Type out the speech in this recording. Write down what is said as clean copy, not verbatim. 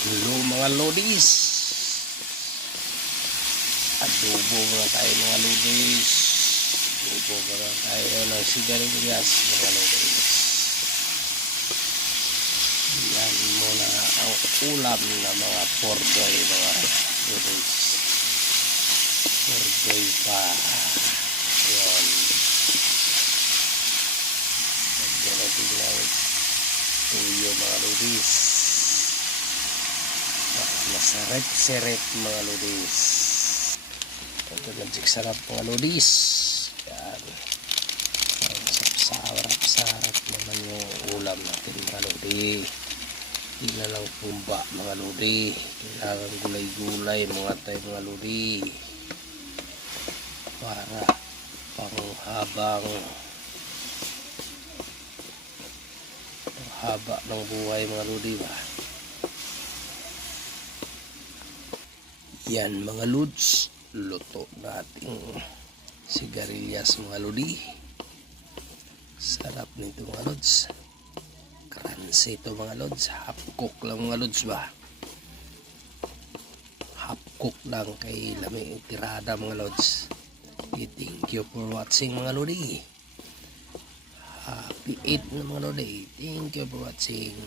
Hello mga lodis. Adobo muna tayo mga lodis. Adobo muna tayo ng sigarilyas mga lodis. Yan muna ang ulam na mga pordoy mga lodis. Pordoy pa. Yan. Lagyan natin ng tuyo mga lodis. Masarap-sarap mga lodis. Ito magic sarap mga lodis. Yan. Sarap-sarap naman yung ulam natin mga lodi. Hindi na lang pumba mga lodi. Kailangan gulay-gulay mga lodi. Para panghabang haba ng buhay mga lodi ba. Yan mga lods, luto nating sigarilyas mga lodi. Sarap nito mga lods. Crunchy ito mga lods. Half cook lang mga lods ba. Half cook lang kay lamig tirada mga lods. Thank you for watching mga lodi. Happy 8 na mga lodi. Thank you for watching.